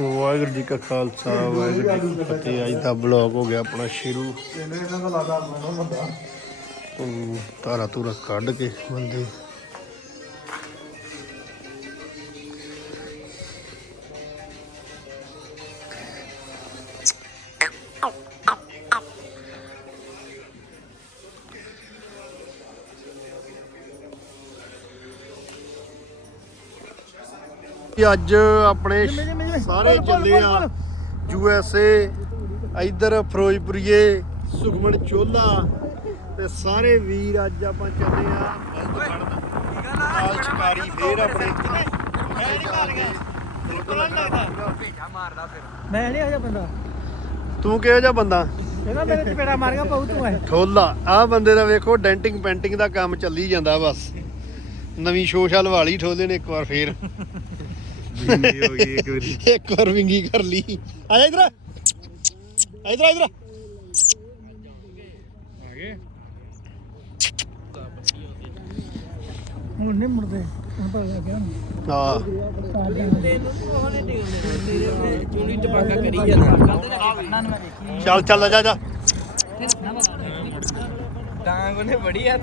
ਵਾਹਿਗੁਰੂ ਜੀ ਕਾ ਖਾਲਸਾ ਵਾਹਿਗੁਰੂ ਜੀ ਕੀ ਫਤਿਹ। ਅੱਜ ਦਾ ਬਲੌਗ ਹੋ ਗਿਆ ਆਪਣਾ ਸ਼ੁਰੂ। ਇਹਨੇ ਇਹਨਾਂ ਦਾ ਲਾਦਾ ਆਪਣਾ ਬੰਦਾ। ਹਮ, ਧਾਰਾ ਧੂਰਾ ਕੱਢ ਕੇ ਬੰਦੇ। ਕਿ ਅੱਜ ਆਪਣੇ ਸਾਰੇ ਚੱਲੇ ਆ। ਯੂ ਐਸ ਏ ਇਧਰ ਫਿਰੋਜ਼ਪੁਰੀਏ ਸੁਖਮਣ ਚੋਲਾ ਤੇ ਸਾਰੇ ਵੀਰ ਅੱਜ ਆਪਾਂ ਚੱਲੇ ਆ। ਬਲਦ ਫੜਨ ਨਾਲ ਸ਼ਿਕਾਰੀ ਫੇਰ। ਆਪਣੇ ਮੈਂ ਨਹੀਂ ਹਜਾ ਬੰਦਾ। ਤੂੰ ਕਿਹੋ ਜਿਹਾ ਬੰਦਾ? ਇਹਦਾ ਮੇਰੇ ਚਪੇੜਾ ਮਾਰੀਆਂ ਬਹੁਤ ਤੂੰ ਐ। ਠੋਲਾ। ਆਹ ਬੰਦੇ ਦਾ ਵੇਖੋ ਡੈਂਟਿੰਗ ਪੈਂਟਿੰਗ ਦਾ ਕੰਮ ਚੱਲੀ ਜਾਂਦਾ ਬਸ। ਨਵੀਂ ਸ਼ੋਸ਼ਲ ਵਾਲੀ ਠੋਲੇ ਨੇ ਇੱਕ ਵਾਰ ਫੇਰ। ਹੋ ਗਈ ਇੱਕ ਵਾਰੀ ਇੱਕ ਵਿੰਗੀ ਕਰ ਲਈ। ਆ ਜਾ ਇਧਰ। ਇਧਰ ਇਧਰ। ਹੁਣ ਨਹੀਂ ਮੁੜਦੇ। ਹੁਣ ਪਤਾ ਲੱਗ ਗਿਆ ਹਾਂ। ਚੂੜੀ ਟਪਾਕਾ ਕਰੀ ਜਾਂਦਾ ਚੱਲ ਚੱਲ ਜਾ ਜਾ। ਡਾਂਗ ਉਹਨੇ ਬੜੀ ਆ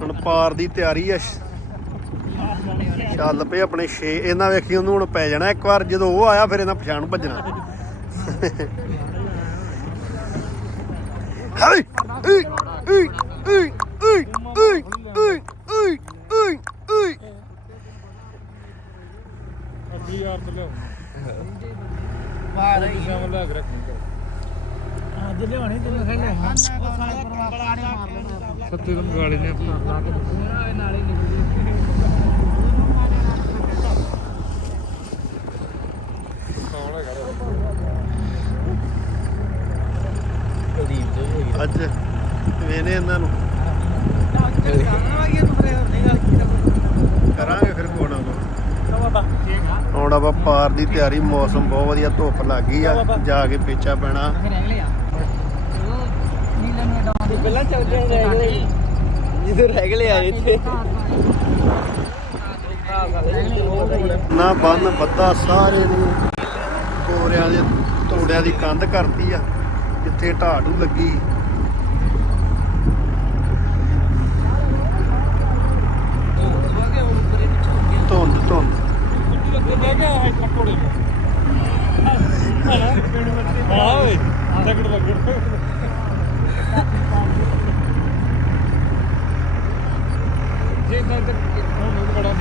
ਹੁਣ ਪਾਰ ਦੀ ਤਿਆਰੀ ਆ। ਚੱਲ ਪਏ ਆਪਣੇ 6 ਇਹਨਾਂ ਵੇਖੀ ਉਹਨੂੰ ਹੁਣ ਪੈ ਜਾਣਾ ਇੱਕ ਵਾਰ ਜਦੋਂ ਉਹ ਆਇਆ ਫਿਰ ਇਹਨਾਂ ਪਛਾਣ ਨੂੰ ਭੱਜਣਾ ਹਾਈ ਈ ਈ ਈ ਈ ਈ ਈ ਈ ਈ ਈ ਮਾਰ ਅੱਜ ਲਿਆਉਣੀ। ਤੈਨੂੰ ਖੜੇ ਹਾਂ ਸੱਤੇ ਤੋਂ ਗਾਲੀ ਨੇ ਨਾਲੇ ਨਿਕਲੀ ਕੁਲਦੀਪ ਤੋਂ ਹੋ ਗਈ ਅੱਜ ਵੇਨੇ ਇਹਨਾਂ ਨੂੰ। ਕਰਾਂਗੇ ਫਿਰ ਕੋਣਾ ਹੁਣ ਆਪਾਂ ਪਾਰ ਦੀ ਤਿਆਰੀ, ਮੌਸਮ ਬਹੁਤ ਵਧੀਆ, ਧੁੱਪ ਲੱਗ ਗਈ ਆ। ਜਾ ਕੇ ਪੇਚਾ ਪੈਣਾ। ਪਹਿਲਾਂ ਚੱਲਦੇ ਰਹਿ ਗਏ ਜਿੱਦੋਂ ਰਹਿ ਆਏ ਇੱਥੇ ਨਾ ਬੰਨ ਬੱਦਾ ਸਾਰੇ ਨੂੰ। ਕੋਰਿਆਂ ਦੇ ਤੋੜਿਆਂ ਦੀ ਕੰਧ ਕਰਤੀ ਆ ਜਿੱਥੇ ਢਾੜੂ ਲੱਗੀ। ਧੁੰਦ ਧੁੰਦ। ਤਕੜ ਲੱਗੜ ਜੇ ਤਾਂ ਹੁਣ ਬੜਾ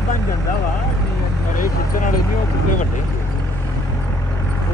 ਬਣ ਜਾਂਦਾ ਵਾ ਅਰੇ ਖਿੱਚਣ ਵਾਲੇ ਨਹੀਂ ਉਹ ਕਿੱਲੇ ਵੱਡੇ।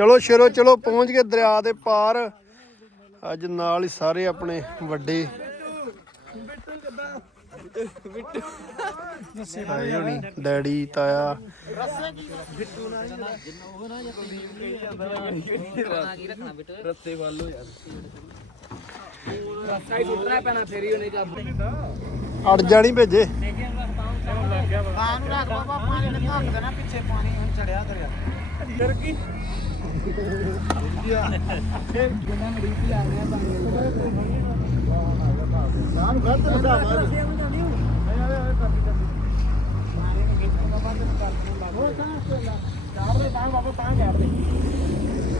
ਚਲੋ ਸ਼ੇਰੋ, ਚਲੋ ਪਹੁੰਚ ਗਏ ਦਰਿਆ ਦੇ ਪਾਰ। ਅੱਜ ਨਾਲ ਹੀ ਸਾਰੇ ਆਪਣੇ ਵੱਡੇ। ਆਏ ਹੋਣੀ, ਡੈਡੀ, ਤਾਇਆ। ਰੱਤੇ ਵੱਲ ਹੋ ਯਾਰ ਰਸਤਾ ਹੀ ਸੁੱਟਣਾ ਪੈਣਾ ਫੇਰ ਹੀ ਉਹਨੇ ਜਦ ਅੜ ਜਾਣੀ ਭੇਜੇ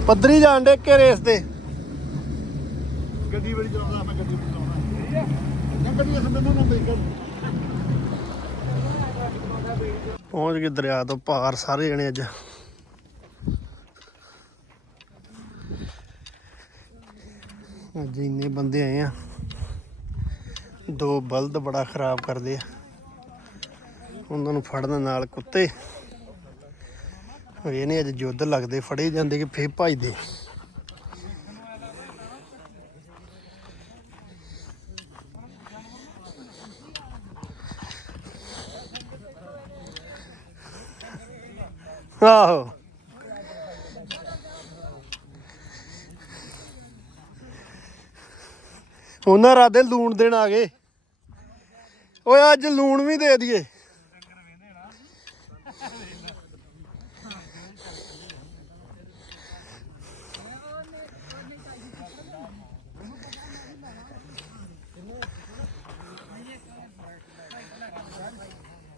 ਪੱਧਰੀ ਜਾਣ ਦੇ ਕੇ ਰੇਸ ਤੇ। ਗੱਡੀ ਬੜੀ ਚਲਾਉਂਦਾ ਮੈਂ ਗੱਡੀ ਚਲਾਉਣਾ ਜਾਂ ਗੱਡੀ ਅਸਾਂ ਮੈਨੂੰ ਨਾ ਦੇਖ। ਪਹੁੰਚ ਗਏ ਦਰਿਆ ਤੋਂ ਪਾਰ ਸਾਰੇ ਜਣੇ ਅੱਜ। ਅੱਜ ਇੰਨੇ ਬੰਦੇ ਆਏ ਆ। ਦੋ ਬਲਦ ਬੜਾ ਖਰਾਬ ਕਰਦੇ ਆ। ਉਹਨਾਂ ਨੂੰ ਫੜਨ ਨਾਲ ਕੁੱਤੇ। ਇਹ ਨਹੀਂ ਅੱਜ ਯੁੱਧ ਲੱਗਦੇ, ਫੜੇ ਜਾਂਦੇ ਕਿ ਫੇਰ ਭਜਦੇ। ਆਹੋ। ਉਹਨਾਂ ਰਾਦੇ ਲੂਣ ਦੇਣ ਆ ਗਏ। ਓਏ, ਅੱਜ ਲੂਣ ਵੀ ਦੇ ਦਈਏ।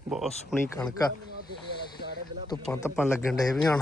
ਬਹੁਤ ਸੋਹਣੀ ਕਣਕ ਆ। ਧੁੱਪਾਂ ਧੱਪਾਂ ਲੱਗਣ ਡੇ ਵੀ ਹੁਣ।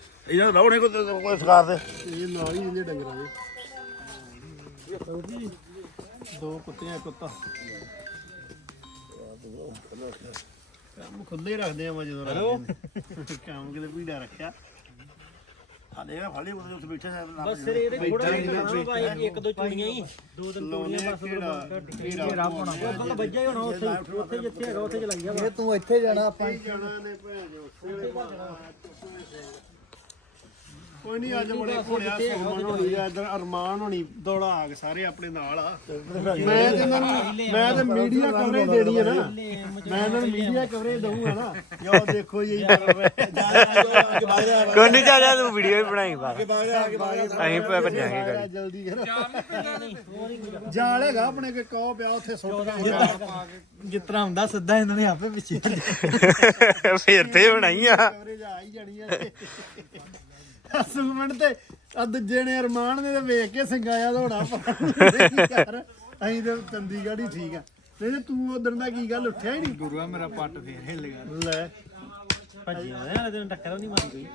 ਇਹਨਾਂ ਲਾਉਣੇ ਕੋ ਕੋਈ ਸਰਕਾਰ ਦੇ। ਇਹ ਨਾਲ ਹੀ ਇਹਦੇ ਡੰਗਰਾਂ ਦੇ। ਦੋ ਕੁੱਤੀਆਂ ਇੱਕ ਕੁੱਤਾ। ਕੰਮ ਖੁੱਲੇ ਰੱਖਦੇ ਆ ਮੈਂ ਜਦੋਂ ਰੱਖਦੇ ਕੰਮ ਕਿਤੇ ਭੀੜਾ ਰੱਖਿਆ। ਹਾਲੇ ਇਹ ਫਾਲੀ ਉਹਦੇ ਉੱਤੇ ਬੈਠੇ ਸਾਹਿਬ ਨਾਲ ਬਸ ਸਿਰ ਇਹਦੇ ਥੋੜਾ ਜਿਹਾ ਭਾਈ ਇੱਕ ਦੋ ਚੂੜੀਆਂ ਹੀ। ਦੋ ਤਿੰਨ ਚੂੜੀਆਂ ਆ ਬਸ ਕਿਹੜਾ ਘੇਰਾ ਪਾਉਣਾ ਉਹ ਤਾਂ ਵੱਜਾ ਹੀ ਹੋਣਾ ਉੱਥੇ ਉੱਥੇ ਜਿੱਥੇ ਹੈਗਾ ਉੱਥੇ ਚਲਾਈ ਜਾ ਇਹ ਤੂੰ ਇੱਥੇ ਜਾਣਾ ਆਪਾਂ ਜਾਣਾ ਨੇ ਭੈਣ ਜੋ ਕੋਈ ਨਹੀਂ ਅੱਜ ਬੜੇ ਘੋੜਿਆ ਸੋਮਨ ਹੋਣੀ ਆ ਇਧਰ ਅਰਮਾਨ ਹੋਣੀ ਦੌੜਾਗ ਸਾਰੇ ਆਪਣੇ ਨਾਲ ਆ। ਮੈਂ ਤੇ ਇਹਨਾਂ ਨੂੰ ਮੈਂ ਤੇ ਮੀਡੀਆ ਕਵਰੇਜ ਦੇਣੀ ਹੈ ਨਾ। ਮੈਂ ਇਹਨਾਂ ਨੂੰ ਮੀਡੀਆ ਕਵਰੇਜ ਦਊਂਗਾ ਨਾ। ਯੋ ਦੇਖੋ ਜੀ ਕੋਈ ਨਹੀਂ ਚਾਚਾ ਤੂੰ ਵੀਡੀਓ ਵੀ ਬਣਾਈ ਬਾਅਦ ਅਸੀਂ ਪੈ ਭੱਜਾਂਗੇ ਗਾੜੀ। ਜਲਦੀ ਕਰ ਜਾਲ ਹੈਗਾ ਆਪਣੇ ਕੇ ਕਹੋ ਪਿਆ ਉੱਥੇ ਸੁੱਟ ਕੇ ਜਿਸ ਤਰ੍ਹਾਂ ਹੁੰਦਾ ਸਿੱਧਾ ਇਹਨਾਂ ਨੇ ਆਪੇ ਪਿੱਛੇ ਫੇਰ ਤੇ ਬਣਾਈਆਂ ਕਵਰੇਜ ਆ ਹੀ ਜਾਣੀ ਆ। ਸੁਮਨ ਤੇ ਆ ਦੂਜੇ ਨੇ ਅਰਮਾਨ ਨੇ ਤੇ ਵੇਖ ਕੇ ਸਿੰਗਾਇਆ ਦੌੜਾ ਯਾਰ ਅਸੀਂ ਤੇ ਚੰਡੀਗੜ੍ਹ ਹੀ ਠੀਕ ਆ। ਨਹੀਂ ਤੇ ਤੂੰ ਉਧਰ ਦਾ ਕੀ ਗੱਲ ਉੱਠਿਆ ਹੀ ਨਹੀਂ? ਗੁਰੂਆ ਮੇਰਾ ਪੱਟ ਫੇਰ ਹਿੱਲ ਗਿਆ। ਲੈ। ਭੱਜੀ ਆਇਆ ਦਿਨ ਟੱਕਰ ਨਹੀਂ ਮਾਰੀ ਕੋਈ।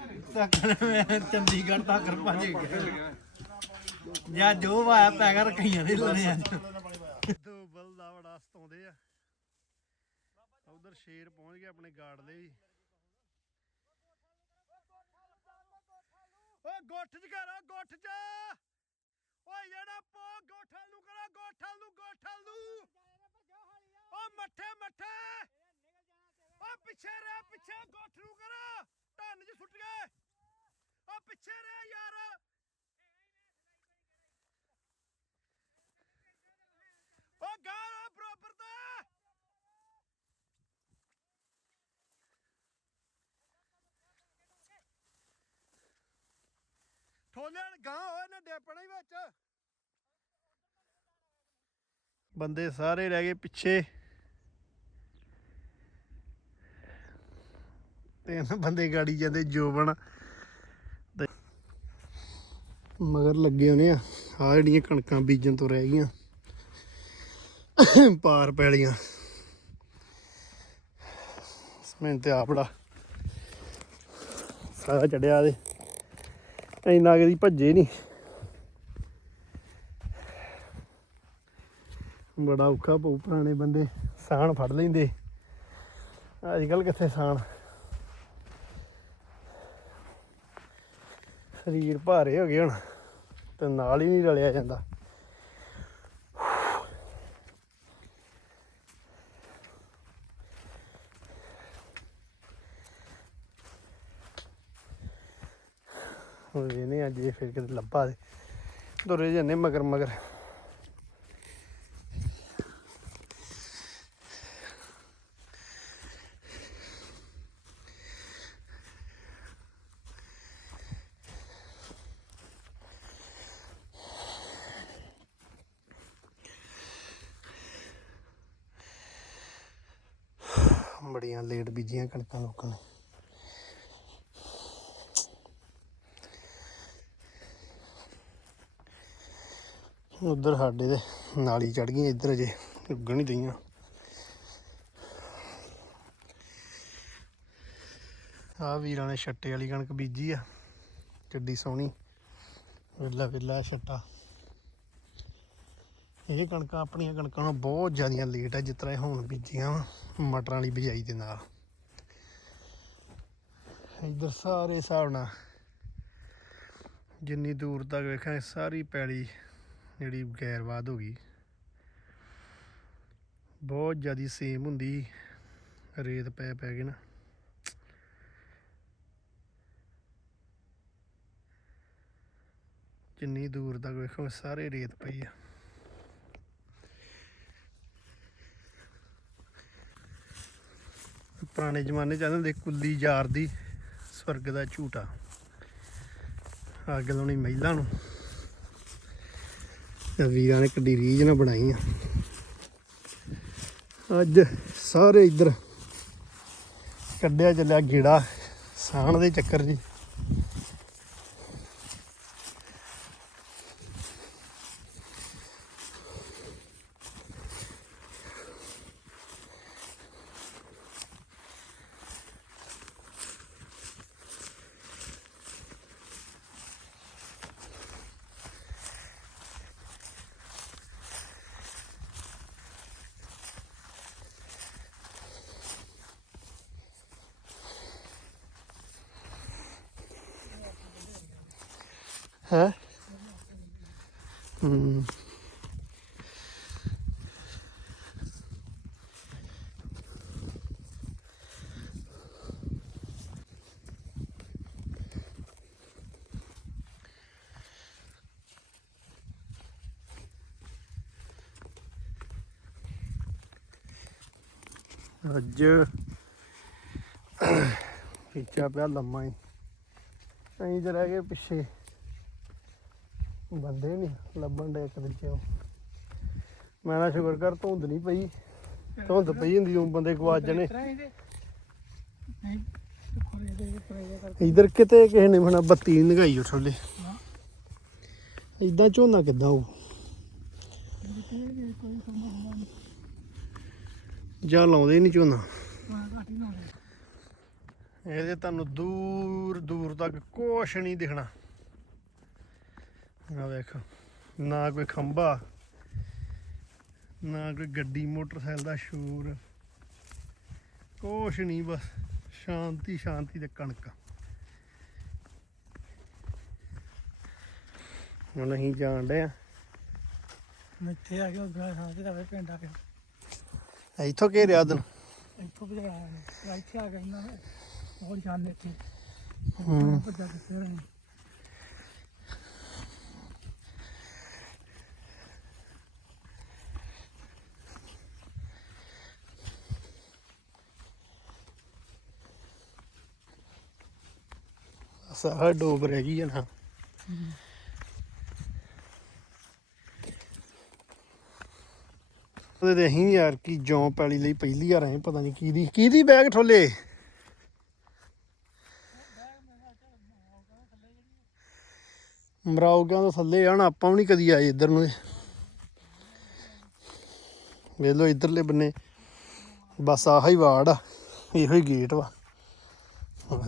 ਮੈਂ ਚੰਡੀਗੜ੍ਹ ਤੱਕ ਭੱਜ ਗਿਆ। ਜਾਂ ਜੋ ਵਾਇਆ ਪੈਗਾ ਰਖਾਈਆਂ ਦੇ ਲਾਣੇ ਅੱਜ ਦੋ ਬਲਦਾ ਬੜਾ ਸਤਾਉਂਦੇ ਆ। ਉਧਰ ਸ਼ੇਰ ਪਹੁੰਚ ਗਿਆ ਆਪਣੇ ਗਾਰਡ ਦੇ ਵੀ ਓਏ ਗੋਠ ਚ ਕਰੋ ਗੋਠ ਚ। ਓਏ ਜਿਹੜਾ ਪੋ ਗੋਠਲ ਨੂੰ ਕਰੋ ਗੋਠਲ ਨੂੰ ਗੋਠਲ ਨੂੰ ਓ ਮੱਠੇ ਮੱਠੇ। ਓ ਪਿੱਛੇ ਰਹਿ, ਪਿੱਛੇ ਗੋਠ ਨੂੰ ਕਰੋ ਢੰਨ ਚ ਸੁੱਟ ਗਏ। ਓ ਪਿੱਛੇ ਰਹਿ ਯਾਰ। ਓ ਗਾਣਾ ਬਰਾਬਰ ਦਾ। ਠੋਲਣ ਗਾਂ ਹੋਏ ਨੇ ਡੇਪਣਾ ਹੀ ਵਿੱਚ। ਬੰਦੇ ਸਾਰੇ ਰਹਿ ਗਏ ਪਿੱਛੇ। ਤਿੰਨ ਬੰਦੇ ਗਾੜੀ ਜਾਂਦੇ ਜੋਬਨ। ਤੇ ਮਗਰ ਲੱਗੇ ਹੋਣੇ ਆ। ਆ ਜਿਹੜੀਆਂ ਕਣਕਾਂ ਬੀਜਣ ਤੋਂ ਰਹਿ ਗਈਆਂ। ਪਾਰ ਪੈਲੀਆਂ ਸਮੇਂ ਤੇ ਆਪੜਾ ਸਾਰਾ ਚੜਿਆ ਦੇ ਇੰਨਾ ਕਦੀ ਭੱਜੇ ਨਹੀਂ ਬੜਾ ਔਖਾ ਪਊ ਪੁਰਾਣੇ ਬੰਦੇ ਸਾਣ ਫੜ ਲੈਂਦੇ। ਅੱਜ ਕੱਲ ਕਿੱਥੇ ਸਾਣ ਸਰੀਰ ਭਾਰੇ ਹੋ ਗਏ ਹੁਣ ਤੇ ਨਾਲ ਹੀ ਨਹੀਂ ਰਲਿਆ ਜਾਂਦਾ। ਹੁਣ ਇਹਨੇ ਅੱਜ ਇਹ ਫਿਰ ਕਿਤੇ ਲੱਭਾ ਦੇ। ਦੁਰੇ ਜਾਂਦੇ ਮਗਰ ਮਗਰ। ਬੜੀਆਂ ਲੇਟ ਬੀਜੀਆਂ ਕਣਕਾਂ ਲੋਕਾਂ ਨੇ। ਉਧਰ ਸਾਡੇ ਦੇ ਨਾਲੀ ਚੜ ਗਈ ਇੱਧਰ ਅਜੇ ਉੱਗਣ ਹੀ ਦਈਆਂ। ਆ ਵੀਰਾਂ ਨੇ ਛੱਟੇ ਵਾਲੀ ਕਣਕ ਬੀਜੀ ਆ ਕਿੱਡੀ ਸੋਹਣੀ। ਵਿਲਾ ਵਿਲਾ ਛੱਟਾ। ਇਹ ਕਣਕਾਂ, ਆਪਣੀਆਂ ਕਣਕਾਂ ਨਾਲੋਂ ਬਹੁਤ ਜ਼ਿਆਦੀਆਂ ਲੇਟ ਆ, ਜਿਸ ਤਰ੍ਹਾਂ ਇਹ ਹੁਣ ਬੀਜੀਆਂ ਵਾ, ਮਟਰਾਂ ਵਾਲੀ ਬਿਜਾਈ ਦੇ ਨਾਲ। ਇੱਧਰ ਸਾਰੇ ਹਿਸਾਬ ਨਾਲ ਜਿੰਨੀ ਦੂਰ ਤੱਕ ਵੇਖਾਂ ਸਾਰੀ ਪੈਲੀ ਜਿਹੜੀ ਗੈਰਵਾਦ ਹੋ ਗਈ। ਬਹੁਤ ਜ਼ਿਆਦੀ ਸੇਮ ਹੁੰਦੀ, ਰੇਤ ਪੈ ਪੈ ਕੇ ਨਾ। ਜਿੰਨੀ ਦੂਰ ਤੱਕ ਵੇਖੋ, ਸਾਰੇ ਰੇਤ ਪਈ ਆ। ਪੁਰਾਣੇ ਜ਼ਮਾਨੇ ਚ ਆਂਦੇ ਹੁੰਦੇ, ਕੁੱਲੀ ਯਾਰ ਦੀ ਸਵਰਗ ਦਾ ਝੂਟਾ। ਅੱਗ ਲਾਉਣੀ ਮਹਿਲਾ ਨੂੰ। ਵੀਰਾਂ ਨੇ ਕਿੱਡੀ ਰੀਝ ਨਾਲ ਬਣਾਈ ਆ। ਅੱਜ ਸਾਰੇ ਇੱਧਰ ਕੱਢਿਆ ਚੱਲਿਆ ਗੇੜਾ ਸਾਣ ਦੇ ਚੱਕਰ ਜੀ ਹੈ ਹੂੰ ਅੱਜ ਪਿੱਛਾ ਪਿਆ ਲੰਮਾ ਹੀ। ਤੇ ਰਹਿ ਗਏ ਪਿੱਛੇ। ਬੰਦੇ ਨਹੀਂ ਲੱਭਣ ਦੇ ਇੱਕ ਦੂਜੇ ਨੂੰ ਮੈਂ ਨਾ ਸ਼ੁਕਰ ਕਰ ਧੁੰਦ ਨਹੀਂ ਪਈ। ਧੁੰਦ ਪਈ ਹੁੰਦੀ ਉਹ ਬੰਦੇ ਗਵਾਚ ਜਣੇ। ਇਧਰ ਕਿਤੇ ਕਿਸੇ ਨੇ ਬਣਾ ਬੱਤੀ ਨੀ ਲਗਾਈ ਉਠੋਲੇ ਇਦਾਂ ਝੋਨਾ ਕਿੱਦਾਂ ਹੋਊ? ਜਾਂ ਲਾਉਂਦੇ ਨਹੀਂ ਝੋਨਾ। ਇਹਦੇ ਤੁਹਾਨੂੰ ਦੂਰ ਦੂਰ ਤੱਕ ਕੁਛ ਨਹੀਂ ਦਿਖਣਾ। ਆ ਵੇਖ ਨਾ ਕੋਈ ਖੰਭਾ ਨਾ ਕੋਈ ਗੱਡੀ ਮੋਟਰਸਾਈਕਲ ਦਾ ਸ਼ੋਰ। ਕੁਛ ਨਹੀਂ ਬਸ ਸ਼ਾਂਤੀ ਸ਼ਾਂਤੀ ਤੇ ਕਣਕ। ਹੁਣ ਅਸੀਂ ਜਾਣ ਡਏ ਆ। ਇੱਥੇ ਆ ਗਿਆ ਗਾਂ ਸਾਹ ਤੇ ਪਿੰਡ ਆ ਗਿਆ ਇੱਥੋਂ ਘੇਰਿਆ ਦਿਨ ਇੱਥੋਂ ਵੀ ਆਇਆ ਇੱਥੇ ਆ ਗਿਆ ਨਾ ਹੋਰ ਜਾਣੇ ਇੱਥੇ। ਹੂੰ। ਭੱਜਾ ਰਹੇ ਸਾਰਾ ਡੋਬ ਰਹਿ ਗਈ ਹੈ ਨਾ। ਤੇ ਅਸੀਂ ਯਾਰ ਕੀ ਜੌਂ ਪੈਲੀ ਲਈ ਪਹਿਲੀ ਵਾਰ ਆਏ, ਪਤਾ ਨਹੀਂ ਕਿਹਦੀ ਕਿਹਦੀ ਬੈਗ ਠੋਲੇ? ਮਰਾਉਗਾਂ ਤੋਂ ਥੱਲੇ ਆਣ ਆਪਾਂ ਵੀ ਨਹੀਂ ਕਦੀ ਆਏ ਇੱਧਰ ਨੂੰ ਵੇਖ ਲੋ ਇੱਧਰਲੇ ਬੰਨੇ, ਬਸ ਆਹ ਹੀ ਵਾੜ ਆ, ਇਹੋ ਹੀ ਗੇਟ ਵਾ।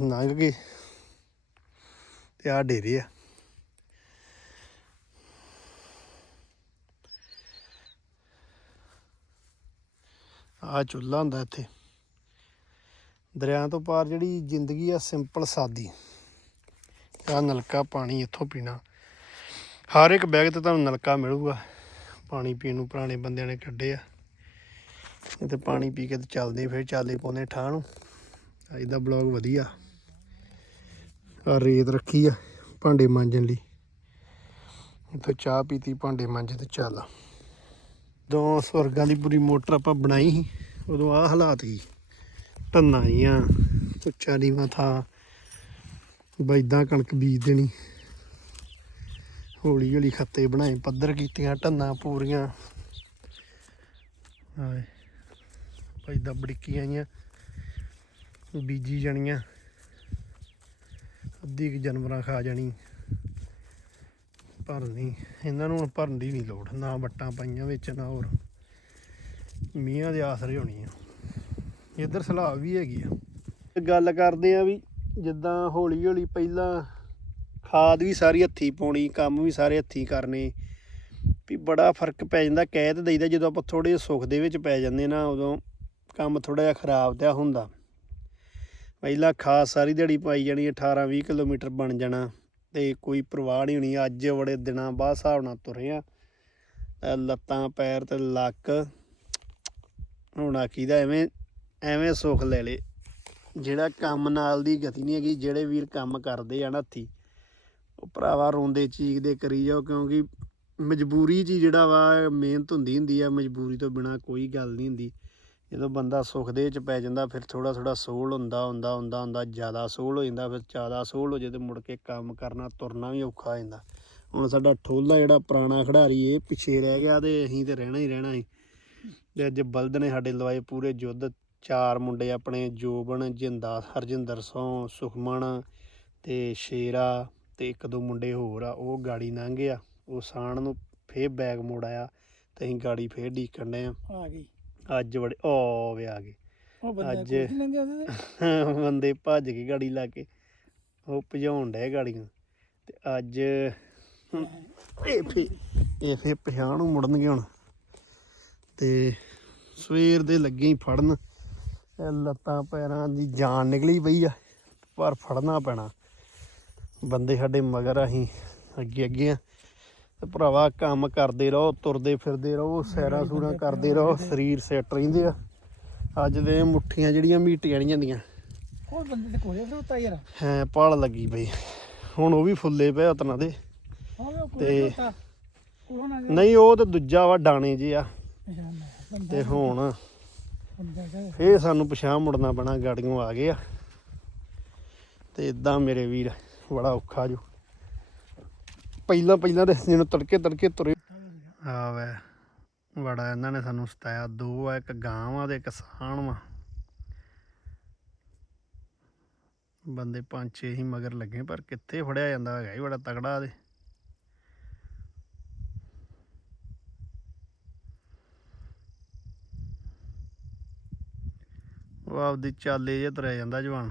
ਲੰਘ ਗਏ। ਤੇ ਆ ਡੇਰੇ ਆ। ਆ ਚੁੱਲ੍ਹਾ ਹੁੰਦਾ ਇੱਥੇ। ਦਰਿਆ ਤੋਂ ਪਾਰ ਜਿਹੜੀ ਜ਼ਿੰਦਗੀ ਆ ਸਿੰਪਲ ਸਾਦੀ। ਆ ਨਲਕਾ ਪਾਣੀ ਇੱਥੋਂ ਪੀਣਾ। ਹਰ ਇੱਕ ਬੈਗ ਤੇ ਤੁਹਾਨੂੰ ਨਲਕਾ ਮਿਲੂਗਾ। ਪਾਣੀ ਪੀਣ ਨੂੰ ਪੁਰਾਣੇ ਬੰਦਿਆਂ ਨੇ ਕੱਢੇ ਆ। ਇਹ ਤੇ ਪਾਣੀ ਪੀ ਕੇ ਤੇ ਚੱਲਦੇ, ਫਿਰ ਚਾਲੇ ਪਾਉਂਦੇ ਠਾਹ ਨੂੰ। ਅੱਜ ਦਾ ਬਲੌਗ ਵਧੀਆ। ਆ ਰੇਤ ਰੱਖੀ ਆ ਭਾਂਡੇ ਮਾਂਜਣ ਲਈ। ਇੱਥੋਂ ਚਾਹ ਪੀਤੀ, ਭਾਂਡੇ ਮਾਂਜੇ ਤੇ ਚੱਲ। ਜਦੋਂ ਸਵਰਗਾਂ ਦੀ ਪੂਰੀ ਮੋਟਰ ਆਪਾਂ ਬਣਾਈ ਸੀ, ਉਦੋਂ ਆਹ ਹਾਲਾਤ ਸੀ। ਟੰਨਾ ਆਈਆਂ ਉੱਚਾ ਨੀਵਾਂ ਥਾਂ ਬੈਦਾਂ ਕਣਕ ਬੀਜ ਦੇਣੀ। ਹੌਲੀ ਹੌਲੀ ਖੱਤੇ ਬਣਾਏ, ਪੱਧਰ ਕੀਤੀਆਂ ਟੰਨਾ ਪੂਰੀਆਂ। ਹਾਏ ਬੈਦਾਂ ਬੜੀਆਂ ਆਈਆਂ, ਬੀਜੀ ਜਾਣੀਆਂ। ਅੱਧੀ ਕੁ ਜਾਨਵਰਾਂ ਖਾ ਜਾਣੀ। ਭਰਨੀ। ਇਹਨਾਂ ਨੂੰ ਹੁਣ ਭਰਨ ਦੀ ਨਹੀਂ ਲੋੜ, ਨਾ ਵੱਟਾਂ ਪਾਈਆਂ ਵਿੱਚ, ਨਾ ਹੋਰ। ਮੀਆਂ ਦੇ ਆਸਰੇ ਹੋਣੀ ਆ। ਇੱਧਰ ਸਲਾਬ ਵੀ ਹੈਗੀ ਆ। ਗੱਲ ਕਰਦੇ ਆ ਵੀ ਜਿੱਦਾਂ ਹੌਲੀ ਹੌਲੀ ਪਹਿਲਾਂ ਖਾਦ ਵੀ ਸਾਰੀ ਹੱਥੀ ਪਾਉਣੀ, ਕੰਮ ਵੀ ਸਾਰੇ ਹੱਥੀ ਕਰਨੇ, ਵੀ ਬੜਾ ਫ਼ਰਕ ਪੈ ਜਾਂਦਾ। ਕਹਿ ਤੇ ਦਈਦਾ ਜਦੋਂ ਆਪਾਂ ਥੋੜੇ ਸੁੱਖ ਦੇ ਵਿੱਚ ਪੈ ਜਾਂਦੇ ਨਾ, ਉਦੋਂ ਕੰਮ ਥੋੜਾ ਜਿਹਾ ਖਰਾਬ ਤੇ ਹੁੰਦਾ। ਪਹਿਲਾਂ ਖਾਦ ਸਾਰੀ ਦਿਹਾੜੀ ਪਾਈ ਜਾਣੀ 18 20 ਕਿਲੋਮੀਟਰ ਬਣ ਜਾਣਾ। ਤੇ ਕੋਈ ਪਰਵਾਹ ਨਹੀਂ ਹੋਣੀ, ਅੱਜ ਬੜੇ ਦਿਨਾਂ ਬਾਅਦ ਹਿਸਾਬ ਨਾਲ ਤੁਰੇ ਆ। ਲੱਤਾਂ, ਪੈਰ ਤੇ ਲੱਕ, ਹੁਣ ਆਖੀਦਾ ਐਵੇਂ ਐਵੇਂ ਸੁੱਖ ਲੈ ਲੇ। ਜਿਹੜਾ ਕੰਮ ਨਾਲ ਦੀ ਗਤੀ ਨਹੀਂ ਹੈਗੀ, ਜਿਹੜੇ ਵੀਰ ਕੰਮ ਕਰਦੇ ਆ ਨਾ ਹੱਥੀ, ਉਹ ਭਰਾਵਾ ਰੋਂਦੇ ਚੀਕਦੇ ਕਰੀ ਜਾਓ, ਕਿਉਂਕਿ ਮਜਬੂਰੀ 'ਚ ਹੀ ਜਿਹੜਾ ਵਾ, ਮਿਹਨਤ ਹੁੰਦੀ ਹੁੰਦੀ ਆ, ਮਜਬੂਰੀ ਤੋਂ ਬਿਨਾ ਕੋਈ ਗੱਲ ਨਹੀਂ ਹੁੰਦੀ। ਜਦੋਂ ਬੰਦਾ ਸੁੱਖ ਦੇ ਵਿੱਚ ਪੈ ਜਾਂਦਾ, ਫਿਰ ਥੋੜਾ ਥੋੜਾ ਸੋਲ ਹੁੰਦਾ ਹੁੰਦਾ ਹੁੰਦਾ ਹੁੰਦਾ ਜ਼ਿਆਦਾ ਸੋਲ ਹੋ ਜਾਂਦਾ, ਫਿਰ ਜ਼ਿਆਦਾ ਸੋਲ ਹੋ ਜੇ ਤੇ ਮੁੜ ਕੇ ਕੰਮ ਕਰਨਾ ਤੁਰਨਾ ਵੀ ਔਖਾ ਹੋ ਜਾਂਦਾ। ਹੁਣ ਸਾਡਾ ਠੋਲਾ ਜਿਹੜਾ ਪੁਰਾਣਾ ਖਿਡਾਰੀ, ਇਹ ਪਿੱਛੇ ਰਹਿ ਗਿਆ ਤੇ ਅਸੀਂ ਤੇ ਰਹਿਣਾ ਹੀ ਰਹਿਣਾ ਸੀ। ਤੇ ਅੱਜ ਬਲਦ ਨੇ ਸਾਡੇ ਲਵਾਏ ਪੂਰੇ ਯੁੱਧ। ਚਾਰ ਮੁੰਡੇ ਆਪਣੇ, ਜੋਬਨ, ਜਿੰਦਾ, ਹਰਜਿੰਦਰ ਸੋਂ, ਸੁਖਮਨ ਤੇ ਸ਼ੇਰਾ ਤੇ ਇੱਕ ਦੋ ਮੁੰਡੇ ਹੋਰ ਆ, ਉਹ ਗਾੜੀ ਲੰਘ ਗਿਆ। ਉਹ ਸਾਣ ਨੂੰ ਫੇਰ ਬੈਗ ਮੋੜ ਆਇਆ ਤੇ ਅਸੀਂ ਗਾੜੀ ਫੇਰ ਡੀਕਣ ਡਏ ਆ। ਆ ਗਈ। ਅੱਜ ਬੜੇ ਓ ਵੇ ਆ ਗਏ। ਉਹ ਬੰਦਾ ਅੱਜ- ਕੁਝ ਲੰਘਿਆ ਉਹਦੇ ਤੇ? ਬੰਦੇ ਭੱਜ ਕੇ ਗਾੜੀ ਲਾ ਕੇ। ਉਹ ਭਜਾਉਣ ਡਏ ਗਾੜੀਆਂ। ਤੇ ਅੱਜ ਹੁਣ ਇਹ ਫੇ ਇਹ ਫੇ ਪਛਾਣ ਨੂੰ ਮੁੜਨਗੇ ਹੁਣ। ਤੇ ਸਵੇਰ ਦੇ ਲੱਗੇ ਹੀ ਫੜਨ। ਇਹ ਲੱਤਾਂ ਪੈਰਾਂ ਦੀ ਜਾਨ ਨਿਕਲੀ ਪਈ ਆ ਪਰ ਫੜਨਾ ਪੈਣਾ। ਬੰਦੇ ਸਾਡੇ ਮਗਰ ਅਸੀਂ ਅੱਗੇ ਅੱਗੇ ਆ। ਤੇ ਭਰਾਵਾ ਕੰਮ ਕਰਦੇ ਰਹੋ ਤੁਰਦੇ ਫਿਰਦੇ ਰਹੋ ਸੈਰਾਂ ਸੂਰਾਂ ਕਰਦੇ ਰਹੋ ਸਰੀਰ ਸੈੱਟ ਰਹਿੰਦੇ ਆ। ਅੱਜ ਦੇ ਮੁੱਠੀਆਂ ਜਿਹੜੀਆਂ ਮੀਟੀਆਂ ਨਹੀਂ ਜਾਂਦੀਆਂ। ਉਹ ਬੰਦੇ ਤੇ ਕੋਲੇ ਖੜੋਤਾ ਯਾਰ। ਹੈ ਪਾਲ ਲੱਗੀ ਪਈ। ਹੁਣ ਉਹ ਵੀ ਫੁੱਲੇ ਪਏ ਉਤਨਾ ਦੇ। ਤੇ- ਨਹੀਂ ਉਹ ਤਾਂ ਦੂਜਾ ਵਾ ਡਾਣੇ ਜੇ ਆ। ਤੇ ਹੁਣ ਫੇਰ ਸਾਨੂੰ ਪਛਾਣ ਮੁੜਨਾ ਪੈਣਾ ਗਾੜੀਆਂ ਆ ਗਏ ਆ। ਤੇ ਇਦਾਂ ਮੇਰੇ ਵੀਰ ਬੜਾ ਔਖਾ ਜੋ। ਪਹਿਲਾਂ ਪਹਿਲਾਂ ਤੇ ਜਿਹਨੂੰ ਤੜਕੇ ਤੜਕੇ ਤੁਰੇ। ਆ ਵੈ, ਬੜਾ ਇਹਨਾਂ ਨੇ ਸਾਨੂੰ ਸਤਾਇਆ। ਦੋ ਆ, ਇੱਕ ਗਾਂ ਵਾ ਤੇ ਇੱਕ ਸਾਣ ਵਾ। ਬੰਦੇ ਪੰਜ ਛੇ ਹੀ ਮਗਰ ਲੱਗੇ, ਪਰ ਕਿੱਥੇ ਫੜਿਆ ਜਾਂਦਾ ਹੈਗਾ ਹੀ ਬੜਾ ਤਗੜਾ ਦੇ ਉਹ ਆਪਦੀ ਚਾਲੇ ਜੇ ਤੁਰਿਆ ਜਾਂਦਾ ਜਵਾਨ।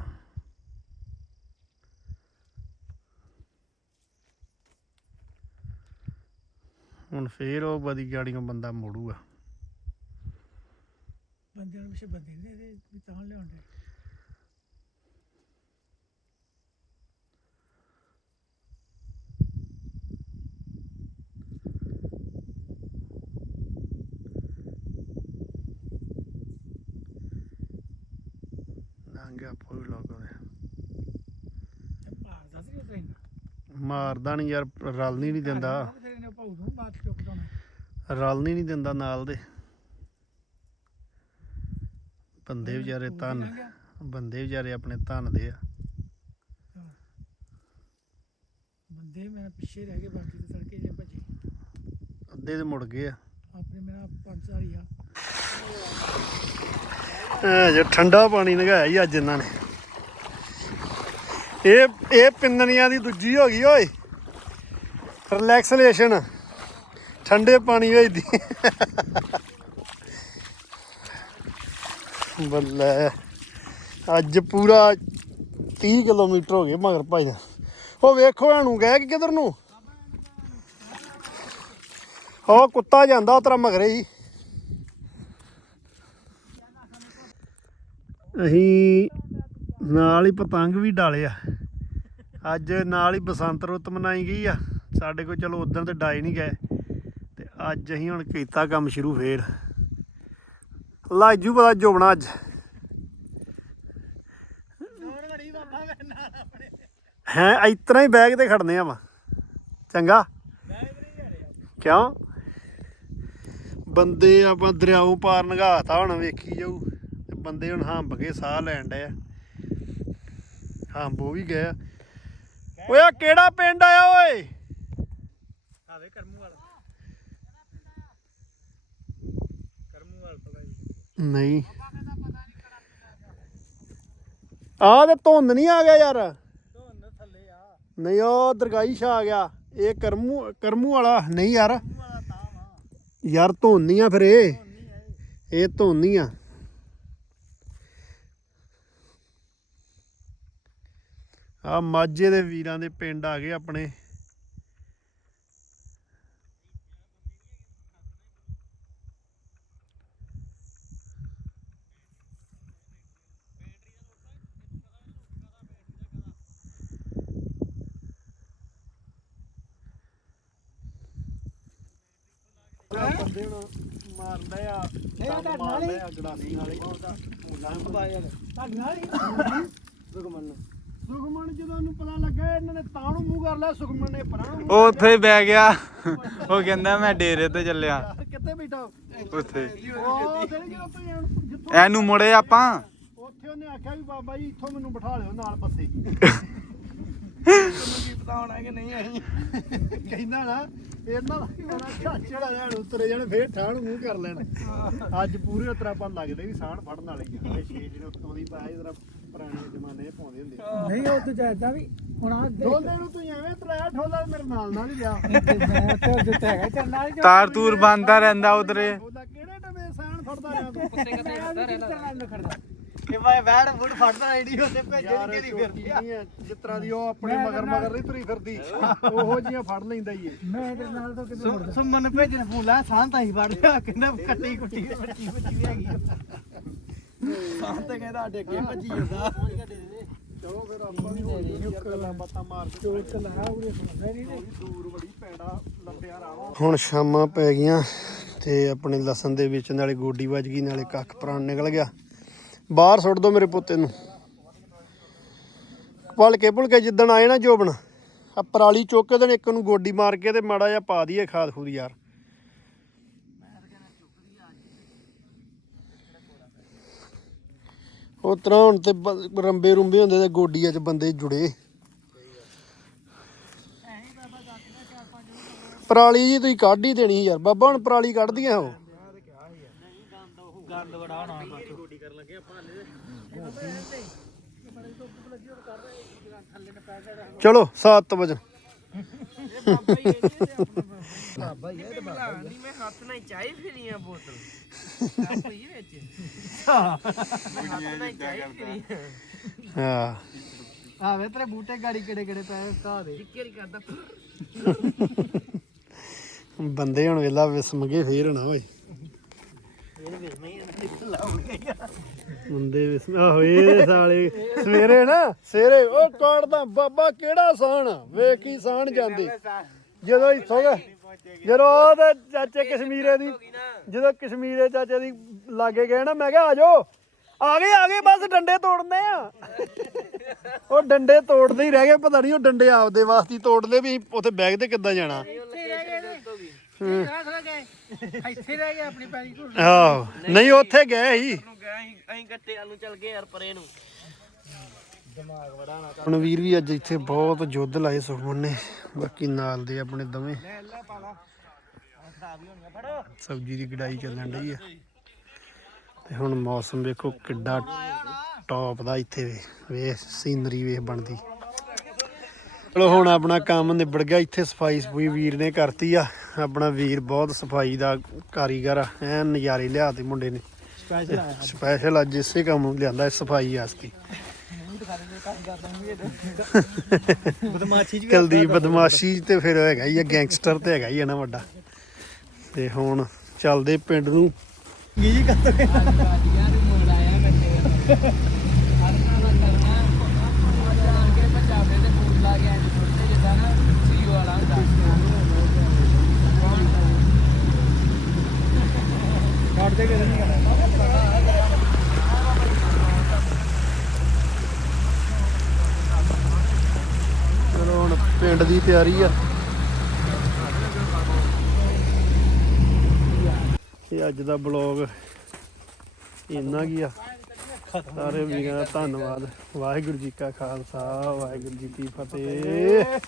ਹੁਣ ਫੇਰ ਉਹ ਬਦੀ ਗਾੜੀਆਂ ਬੰਦਾ ਮੋੜੂਗਾ। ਬੰਦੇ ਨੂੰ ਪਿੱਛੇ ਬੰਦੇ ਨੇ ਇਹਦੇ ਵੀ ਤਾਂ ਲਿਆਉਂਦੇ। ਲੰਘਿਆ ਪੂਰੀ ਲੋਕ ਉਹਦੇ ਮਾਰਦਾ ਨਹੀਂ ਯਾਰ ਰਲ ਨਹੀਂ ਦਿੰਦਾ। ਇਹਨੇ ਭਾਉ ਨੂੰ ਬਾਤ ਚੁੱਕ ਦੋਣਾ ਰਲ ਨਹੀਂ ਦਿੰਦਾ ਨਾਲ ਦੇ। ਬੰਦੇ ਵਿਚਾਰੇ ਧੰਨ ਬੰਦੇ ਵਿਚਾਰੇ ਆਪਣੇ ਧੰਨ ਦੇ ਆ। ਬੰਦੇ ਮੈਂ ਪਿੱਛੇ ਰਹਿ ਗਏ ਬਾਕੀ ਤੇ ਸੜਕੇ ਜੇ ਭੱਜੇ। ਅੱਧੇ ਤੇ ਮੁੜ ਗਏ ਆ। ਆਪਣੇ ਮੇਰਾ ਪੰਜ ਹੀ ਆ। ਜੇ ਠੰਡਾ ਪਾਣੀ ਲਗਾਇਆ ਹੀ ਅੱਜ ਇਹਨਾਂ ਨੇ। ਇਹ ਇਹ ਪਿੰਨਣੀਆਂ ਦੀ ਦੂਜੀ ਹੋ ਗਈ ਓਏ। ਰਿਲੈਕਸੇਸ਼ਨ ਠੰਡੇ ਪਾਣੀ ਵੇਚਦੀ ਦੀ। ਬੱਲੇ। ਅੱਜ ਪੂਰਾ 30 ਕਿਲੋਮੀਟਰ ਹੋ ਗਏ ਮਗਰ ਭਾਈ ਉਹ ਵੇਖੋ ਇਹਨੂੰ, ਗਏ ਕਿ ਕਿਧਰ ਨੂੰ? ਉਹ ਕੁੱਤਾ ਜਾਂਦਾ ਉਤਰਾ ਮਗਰੇ ਹੀ। ਅਸੀਂ ਨਾਲ ਹੀ ਪਤੰਗ ਵੀ ਡਾਲੇ ਆ। ਅੱਜ ਨਾਲ ਹੀ ਬਸੰਤ ਰੁੱਤ ਮਨਾਈ ਗਈ ਆ। ਸਾਡੇ ਕੋਲ ਚਲੋ ਉਦੋਂ ਤੇ ਡਾਈ ਨਹੀਂ ਗਏ ਤੇ ਅੱਜ ਅਸੀਂ ਹੁਣ ਕੀਤਾ ਕੰਮ ਸ਼ੁਰੂ ਫੇਰ। ਲਾਜੂ ਪਤਾ ਜੋਬਣਾ ਅੱਜ। ਹੈ, ਇਤਨਾ ਹੀ ਬੈਗ ਤੇ ਖੜਨੇ ਆ ਵਾ। ਚੰਗਾ। ਕਿਉਂ? ਬੰਦੇ ਆਪਾਂ ਦਰਿਆਓ ਪਾਰ ਨਗਾਤਾ ਹੁਣ, ਵੇਖੀ ਜਾਊ। ਤੇ ਬੰਦੇ ਹੁਣ ਹੰਬ ਕੇ ਸਾਹ ਲੈਣ ਡਏ ਆ। ਹੰਬ ਉਹ ਵੀ ਗਏ ਆ। ਓਏ, ਆਹ ਕਿਹੜਾ ਪਿੰਡ ਆਇਆ ਓਏ? ਆਵੇ ਕਰਮੂ ਵਾਲਾ ਕਰਮੂ ਵਾਲਾ ਪਤਾ ਨਹੀਂ। ਆ ਤੇ ਧੁੰਦ ਨਹੀਂ ਆ ਗਿਆ ਯਾਰ। ਧੁੰਨ ਥੱਲੇ ਆ। ਨਹੀਂ ਉਹ ਦਰਗਾਈ ਛਾ ਆ ਗਿਆ। ਇਹ ਕਰਮੂ ਕਰਮੂ ਵਾਲਾ ਨਹੀਂ ਯਾਰ। ਯਾਰ ਧੁੰਦ ਨਹੀਂ ਆ ਫਿਰ ਇਹ। ਇਹ। ਧੁੰਦ ਨਹੀਂ ਆ। ਆ ਮਾਝੇ ਦੇ ਵੀਰਾਂ ਦੇ ਪਿੰਡ ਆ ਗਏ ਆਪਣੇ। ਬੰਦੇ ਹੁਣ ਮਾਰਦੇ ਆ ਨਹੀਂ, ਉਹ ਤਾਂ ਮਾਰਦੇ ਆ ਗੜਾਸੀ ਵਾਲੇ ਸੁਖਮਨ ਸੁਖਮਨ ਜਦੋਂ ਉਹਨੂੰ ਪਤਾ ਲੱਗਾ ਇਹਨਾਂ ਨੇ ਤਾਂ ਨੂੰ ਮੂੰਹ ਕਰ ਲਿਆ ਸੁਖਮਨ ਨੇ ਪਰਾਂ ਨੂੰ ਉਹ ਉੱਥੇ ਹੀ ਬਹਿ ਗਿਆ। ਉਹ ਕਹਿੰਦਾ ਮੈਂ ਡੇਰੇ ਤੇ ਚੱਲਿਆ। ਯਾਰ ਕਿੱਥੇ ਬੈਠਾ ਉੱਥੇ। ਉਹ ਤੇਰੇ ਜਦੋਂ ਤੁਸੀਂ ਹੁਣ ਜਿੱਥੋਂ ਐਨੂੰ ਮੁੜੇ ਆਪਾਂ। ਉੱਥੇ ਉਹਨੇ ਆਖਿਆ ਵੀ ਬਾਬਾ ਜੀ ਇੱਥੋਂ ਮੈਨੂੰ ਬਿਠਾ ਲਿਓ ਨਾਲ ਬੱਸੇ। ਕਹਿੰਦਾ ਨਾ ਇਹਨਾਂ ਦਾ ਕੀ ਬੜਾ ਝਾਂਚੜਾ ਲੈਣ ਉਤਰੇ ਜਾਣ ਫੇਰ ਠਾਣ ਮੂੰਹ ਕਰ ਲੈਣ। ਅੱਜ ਪੂਰੇ ਉਤਰਾ ਆਪਾਂ ਲੱਗਦੇ ਵੀ ਸਾਣ ਫੜਨ ਵਾਲੇ ਹੀ ਆ। ਇਹ ਛੇ ਜਿਹੜੇ ਉੱਤੋਂ ਦੀ ਪਾਇਆ ਜਰਾ ਪੁਰਾਣੇ ਜ਼ਮਾਨੇ 'ਚ ਪਾਉਂਦੇ ਹੁੰਦੇ ਸੀ। ਨਹੀਂ ਉਹ ਤੂੰ ਜਾਇਦਾ ਵੀ ਹੁਣ ਆ ਦੇਖ। ਦੋਨੇ ਨੂੰ ਤੂੰ ਐਵੇਂ ਤਰਾਇਆ ਠੋਲਾ ਮੇਰੇ ਨਾਲ ਨਾਲ ਹੀ ਗਿਆ ਮੈਂ ਤੇ ਦਿੱਤਾ ਹੈਗਾ ਚੱਲ ਨਾਲ ਹੀ ਤਾਰ ਤੂਰ ਬੰਦਾ ਰਹਿੰਦਾ ਉਧਰੇ। ਉਹਦਾ ਕਿਹੜੇ ਟਮੇ ਸਾਣ ਫੜਦਾ ਰਿਹਾ ਤੂੰ? ਖੜਦਾ ਕਿ ਭਾਈ ਬੈੜ ਬੁੜ ਫੜਦਾ ਆਈਡੀ ਉਹਦੇ ਭੇਜੇ ਯਾਰ ਕਿਹੜੀ ਇਹ ਫਿਰਦੀ ਆ। ਜਿਸ ਤਰ੍ਹਾਂ ਦੀ ਉਹ ਆਪਣੇ ਮਗਰ ਮਗਰ ਨਹੀਂ ਤੁਰੀ ਫਿਰਦੀ ਉਹੋ ਜੀਆਂ ਫੜ ਲੈਂਦਾ ਹੀ ਇਹ। ਮੈਂ ਤੇਰੇ ਨਾਲ ਤੋਂ ਕਿਤੇ ਮੁੜਦਾ। ਸੁਮਨ ਭੇਜਣ ਫੋਨ ਲਾ ਸਾਂ ਤਾਂ ਹੀ ਲਿਆ ਕਹਿੰਦਾ ਕੱਟੀ ਕੁੱਟੀ ਬੱਚੀ ਬੱਚੀ ਵੀ ਹੈਗੀ ਸਾਂ ਤੇ ਕਹਿੰਦਾ ਸਾਡੇ ਅੱਗੇ ਭੱਜੀ ਜਾਂਦਾ। ਚਲੋ ਫਿਰ ਆਪਾਂ ਵੀ ਹੋ ਜੀ ਗੱਲਾਂ ਬਾਤਾਂ ਮਾਰ ਕੇ ਚੋਟ ਲਾ ਉਰੇ ਨਹੀਂ ਦੂਰ ਬੜੀ ਪੈੜਾ ਲੰਬਿਆ ਰਾਹ ਹੁਣ ਸ਼ਾਮਾਂ ਪੈ ਗਈਆਂ ਤੇ ਆਪਣੇ ਲਸਣ ਦੇ ਵਿੱਚ ਨਾਲੇ ਗੋਡੀ ਵੱਜ ਗਈ ਨਾਲੇ ਕੱਖ ਪ੍ਰਾਣ ਨਿਕਲ ਗਿਆ। ਬਾਹਰ ਸੁੱਟ ਦੋ ਮੇਰੇ ਪੋਤੇ ਨੂੰ। ਭਲਕੇ ਭੁਲਕੇ ਜਿੱਦਣ ਆਏ ਨਾ ਜੋਬਣ ਆ ਪਰਾਲੀ ਚੁੱਕ ਕੇ ਤੇ ਇੱਕ ਨੂੰ ਗੋਡੀ ਮਾਰ ਕੇ ਤੇ ਮਾੜਾ ਜਿਹਾ ਪਾ ਦਈਏ ਖਾਦ ਖੂਦ ਯਾਰ। ਉਹ ਤਰ੍ਹਾਂ ਹੁਣ ਤੇ ਰੰਬੇ ਰੁੰਬੇ ਹੁੰਦੇ ਤੇ ਗੋਡੀਆਂ 'ਚ ਬੰਦੇ ਜੁੜੇ। ਪਰਾਲੀ ਜੀ ਤੁਸੀਂ ਕੱਢ ਹੀ ਦੇਣੀ ਯਾਰ, ਬਾਬਾ ਹੁਣ ਪਰਾਲੀ ਕੱਢਦੀਆਂ ਉਹ। ਗੰਦ ਬੜਾ ਹੋਣਾ ਚਲੋ 7 ਵਜੇ। ਮੈਂ ਹੱਥ ਨਾਲ ਚਾਹੀ ਫਿਰੀਆਂ ਬੋਤਲ ਆਪੀ ਵਿੱਚ ਹੱਥ ਨਾਲ ਚਾਹੀ ਫਿਰੀਆਂ ਹਾਂ। ਆਵੇ ਤੇਰੇ ਬੂਟੇ ਗਾੜੀ ਕਿਹੜੇ ਕਿਹੜੇ ਪਏ ਘਾ ਦੇ। ਕਿਹੜੀ ਕਰਦਾ ਬੰਦੇ ਹੁਣ ਵੇਲਾ ਵਿਸਮਗੇ ਫੇਰ ਨਾ ਓਏ। ਬੰਦੇ ਵਿਸਮ ਆਹੋ, ਇਹ ਸਾਲੇ ਸਵੇਰੇ ਨਾ, ਸਵੇਰੇ ਉਹ ਕਾੜਦਾ ਬਾਬਾ ਕਿਹੜਾ ਸਾਣ? ਆ? ਸਾਣ ਜਾਂਦੇ। ਜਦੋਂ ਇੱਥੋਂ ਗਏ ਜਦੋਂ ਉਹਦੇ ਚਾਚੇ ਕਸ਼ਮੀਰੇ ਦੀ ਜਦੋਂ ਕਸ਼ਮੀਰੇ ਚਾਚੇ ਦੀ ਲਾਗੇ ਗਏ ਨਾ, ਮੈਂ ਕਿਹਾ, ਆ ਜਾਓ। ਆ ਗਏ ਆ ਗਏ, ਬਸ ਡੰਡੇ ਤੋੜਨੇ ਆ। ਉਹ ਡੰਡੇ ਤੋੜਦੇ ਹੀ ਰਹਿ ਗਏ, ਪਤਾ ਨਹੀਂ ਉਹ ਡੰਡੇ ਆਪਦੇ ਵਾਸਤੇ ਹੀ ਤੋੜਦੇ ਵੀ ਉੱਥੇ ਬੈਗ ਤੇ ਕਿੱਦਾਂ ਜਾਣਾ। ਇੱਥੇ ਰਹਿ ਗਿਆ ਆਪਣੀ ਪੈਰੀ ਕੋਲ ਆਹੋ। ਨਹੀਂ ਉੱਥੇ ਗਏ ਸੀ। ਨੂੰ ਗਿਆ ਅਸੀਂ ਅਸੀਂ ਗੱਟੇ ਆਲੂ ਚੱਲ ਗਏ ਯਾਰ ਪਰੇ ਨੂੰ। ਹੁਣ ਵੀਰ ਵੀ ਅੱਜ ਇੱਥੇ ਬਹੁਤ ਜੁੱਧ ਲਾਏ ਸੁਖਮਨ ਨੇ। ਬਾਕੀ ਨਾਲ ਦੇ ਆਪਣੇ ਦਵੇਂ। ਸਬਜ਼ੀ ਦੀ ਕਢਾਈ ਚੱਲਣ ਡਈ ਆ। ਤੇ ਹੁਣ ਮੌਸਮ ਵੇਖੋ ਕਿੱਡਾ ਟੌਪ ਦਾ ਇੱਥੇ ਵੇ ਵੇ ਸੀਨਰੀ ਵੇਖ ਬਣਦੀ। ਚਲੋ ਹੁਣ ਆਪਣਾ ਕੰਮ ਨਿਬੜ ਗਿਆ ਇੱਥੇ ਸਫ਼ਾਈ ਸਫੂਈ ਵੀਰ ਨੇ ਕਰਤੀ ਆ। ਆਪਣਾ ਵੀਰ ਬਹੁਤ ਸਫ਼ਾਈ ਦਾ ਕਾਰੀਗਰ ਆ ਐਨ ਨਜ਼ਾਰੇ ਲਿਆਤੇ ਮੁੰਡੇ ਨੇ। ਸਪੈਸ਼ਲ ਆਇਆ ਸਪੈਸ਼ਲ ਅੱਜ ਇਸੇ ਕੰਮ ਨੂੰ ਲਿਆਂਦਾ ਸਫ਼ਾਈ ਵਾਸਤੇ। ਬਦਮਾਸ਼ੀ ਚ ਕਲਦੀ ਬਦਮਾਸ਼ੀ ਤੇ ਫਿਰ ਹੈਗਾ ਹੀ ਆ ਗੈਂਗਸਟਰ ਤੇ ਹੈਗਾ ਹੀ ਆ ਨਾ ਵੱਡਾ। ਤੇ ਹੁਣ ਚੱਲਦੇ ਪਿੰਡ ਨੂੰ। ਜੀ ਕੱਤ ਕੱਢਦੇ ਕਿਹਦੇ ਨਹੀਂ ਚਲੋ ਹੁਣ ਪਿੰਡ ਦੀ ਤਿਆਰੀ ਆ। ਇਹ ਅੱਜ ਦਾ ਬਲੌਗ ਇੰਨਾ ਕੀ ਆ। ਸਾਰੇ ਵੀਰਾਂ ਦਾ ਧੰਨਵਾਦ। ਵਾਹਿਗੁਰੂ ਜੀ ਕਾ ਖਾਲਸਾ, ਵਾਹਿਗੁਰੂ ਜੀ ਕੀ ਫਤਿਹ।